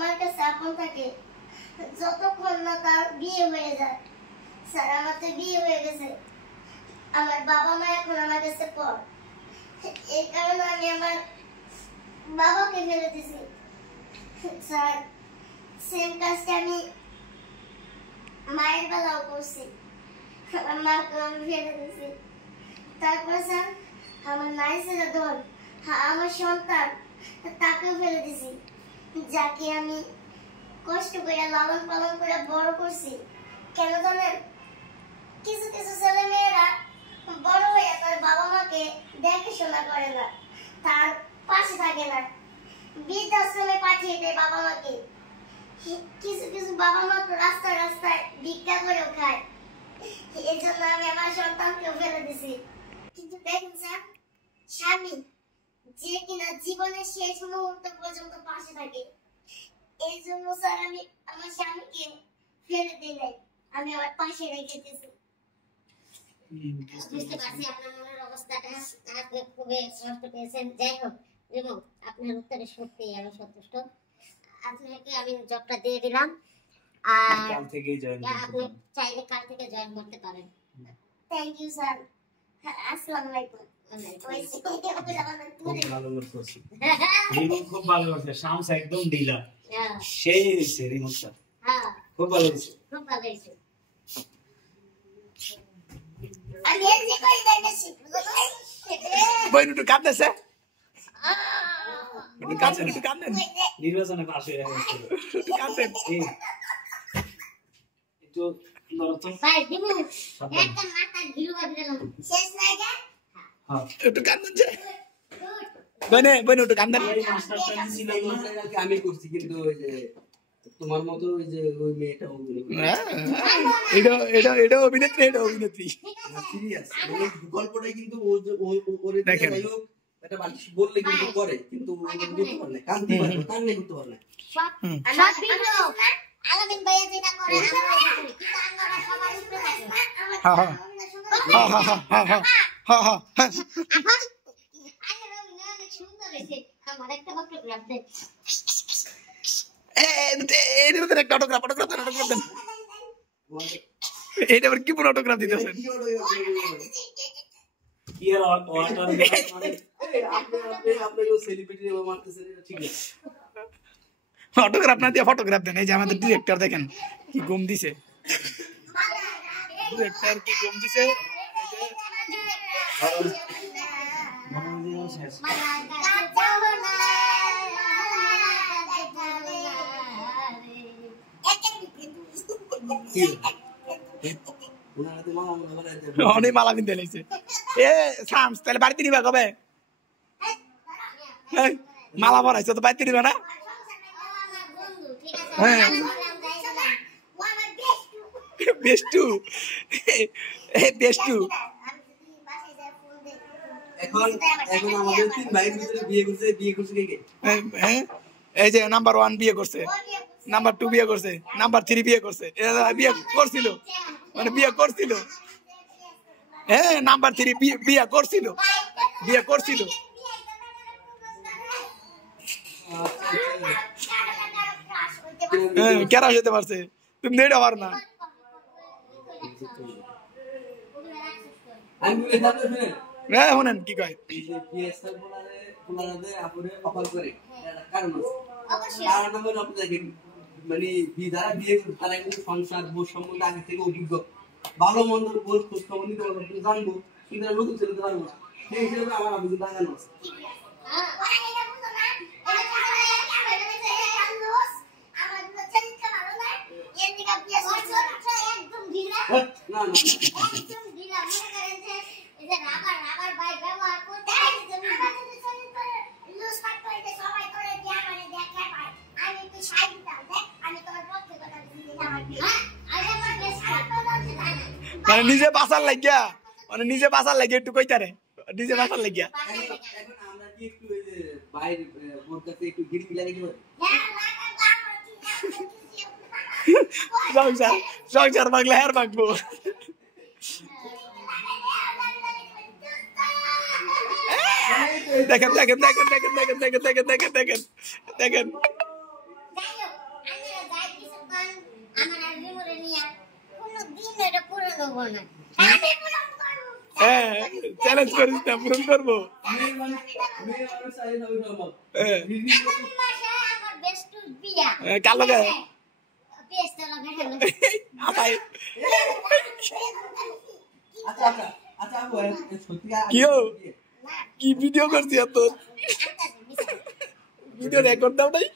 মার কাছে আপন থাকে যতক্ষণ না তার বিয়ে হয়ে যায়। স্যার আমার তো বিয়ে হয়ে গেছে, আমার বাবা মা এখন আমার কাছে পর, এই কারণে আমি আমার বাবাকে ফেলে দিছি। স্যার সেম কাজটা আমি মায়ের বেলাও করছি, আমার মাকে আমি ফেলে দিছি। তারপর স্যার আমার নাই ছেলে ধন, আমার সন্তান তাকেও ফেলে দিছি, যাকে আমি কষ্ট করে লালন পালন করে বড় করছি। কেন জানেন, কিছু কিছু ছেলে মেয়েরা বড় হয়ে তার বাবা মাকে দেখাশোনা করে না, তার পাশে থাকে না, বৃদ্ধাশ্রমে পাঠিয়ে দেয় বাবা মাকে। কিছু কিছু বাবা মা তো রাস্তায় রাস্তায় ভিক্ষা করেও খায়। এই জন্য আমি আমার সন্তানকেও ফেলে দিছি। কিন্তু দেখুন স্যার, স্বামী যে কিনা জীবনের শেষ মুহূর্ত পর্যন্ত পাশে থাকে, এই জন্য স্যার আমি আমার স্বামীকে ফেলে দিই নাই, আমি আমার পাশে রেখে দিয়েছি। বুঝতে পারছি আপনার মনের অবস্থাটা, আপনি খুবই কষ্ট পেয়েছেন। যাই হোক রিমু, আপনার উত্তরে সত্যি আমি সন্তুষ্ট। আপনাকে আমি জবটা দিয়ে দিলাম, আর কাল থেকে জয়েন আপনি চাইলে কাল থেকে জয়েন করতে পারেন। Thank you sir. আসসালামু আলাইকুম। খুব ভালো করছে রিমোট, খুব ভালো করছে। শামস একদম ঢিলা, সেই হয়েছে রিমোটটা, খুব ভালো হয়েছে, খুব ভালো হয়েছে। আমি এই যে কই যাইতেছি বইন একটু কাঁদতেছে, একটু কাঁদেন, একটু কাঁদেন, নির্বাচনে পাশ হয়ে গেছে, একটু কাঁদেন। একটু নরতম ভাই রিমু, একটা মাথা ঘিরু দিলাম, শেষ নাই গা। হ্যাঁ একটু কাঁদেন যে বইনে, বইন একটু কাঁদেন। এই মাস্টারটা ছিল না, আমি করছি, কিন্তু ওই যে তোমার মতো ওই যে ওই মেয়েটা এটা অভিনেত্রী, এটা অভিনেত্রী। সিরিয়াস গল্পটাই, কিন্তু ও যে ওরে দেখেন। যাই হোক একটা বালিশ বললে কিন্তু করে, কিন্তু ও কিন্তু করতে পারে না, কাঁদতে পারে না, কান্না করতে পারে না। সব ভিডিও আলামিন ভাইয়া যেটা করে আমরা ওইটা করি, কিন্তু আমরা সবার উপরে থাকি। হ্যাঁ হ্যাঁ হ্যাঁ হ্যাঁ হ্যাঁ হ্যাঁ হ্যাঁ হ্যাঁ। এখন আগের অভিনয় অনেক সুন্দর হয়েছে, আমার একটা অটোগ্রাফ দেন। এইটার মধ্যে একটা অটোগ্রাফ, অটোগ্রাফ দেন, অটোগ্রাফ দেন। এইটা আবার কি পুরো অটোগ্রাফ দিতেছেন? ইয়ার ওয়াটার মানে আপনাকে সেলিব্রিটি মারতেছে, ঠিক আছে? অটোগ্রাফ না দিয়ে ফটোগ্রাফ দেন। এই যে আমাদের ডিরেক্টর দেখেন কি গম দিছে, ডিরেক্টর কি গম দিছে। শেষ অনেক মালা কিনতে লাগছে। এ শামস, তাহলে বাড়িতে নিবা কবে? মালা ভরাইছো তো বাড়িতে নিবা না? হ্যাঁ বেস্টু, বেস্টু। এখন এখন আমাদের তিন ভাইয়ের ভিতরে বিয়ে করছে কে কে? হ্যাঁ এই যে নাম্বার 1 বিয়ে করছে, নাম্বার 2 বিয়ে করছে, নাম্বার 3 বিয়ে করছে। বিয়ে করছিল মানে বিয়ে করছিল, হ্যাঁ নাম্বার 3 বিয়ে করছিল, বিয়ে করছিল। হ্যাঁ কেরা যেতে পারছে, তুমি নেড়ে পার না। আমি বলে যাবো, শুনেন হ্যাঁ শুনেন কি কয়, পিএসএল বলারে আপুরে অফার করে, কারণ অবশ্যই কারণ হলো আপনি দেখেন, মানে যারা বিয়ে করে তারা কিন্তু সংসার বোধ সম্বন্ধে আগে থেকে অভিজ্ঞ, ভালো মন্দ বোধ খোঁজ খবর নিতে পারবো, জানবো, কিন্তু নতুন ছেলে তো পারবো না। সেই হিসেবে আমার অভিজ্ঞতা লাগানো আছে। না না মানে নিজে বাঁচার লাগিয়া, মানে নিজে বাঁচার লাগিয়া একটু কইতারে, নিজে বাঁচার লাগিয়া। এখন আমরা কি একটু ওই যে বাইরে ওর কাছে একটু গিরগি লাগে কি বলে, সংসার, সংসার বাগলে হার বাগবো। দেখেন দেখেন দেখেন দেখেন দেখেন দেখেন দেখেন দেখেন দেখেন দেখেন। হবো না। হ্যাঁ চ্যালেঞ্জ করিস না, পূরণ করবো। মেয়ে মানুষ চাই সবই সম্ভব। হ্যাঁ, আগের মাসে আমার বেস্টুর বিয়া। কার লগে? বেস্টরা বেটালো। আপাই আচ্ছা আচ্ছা আচ্ছা আপু সত্যি কিও কি ভিডিও করছি এত? ভিডিও রেকর্ড দাও নাই?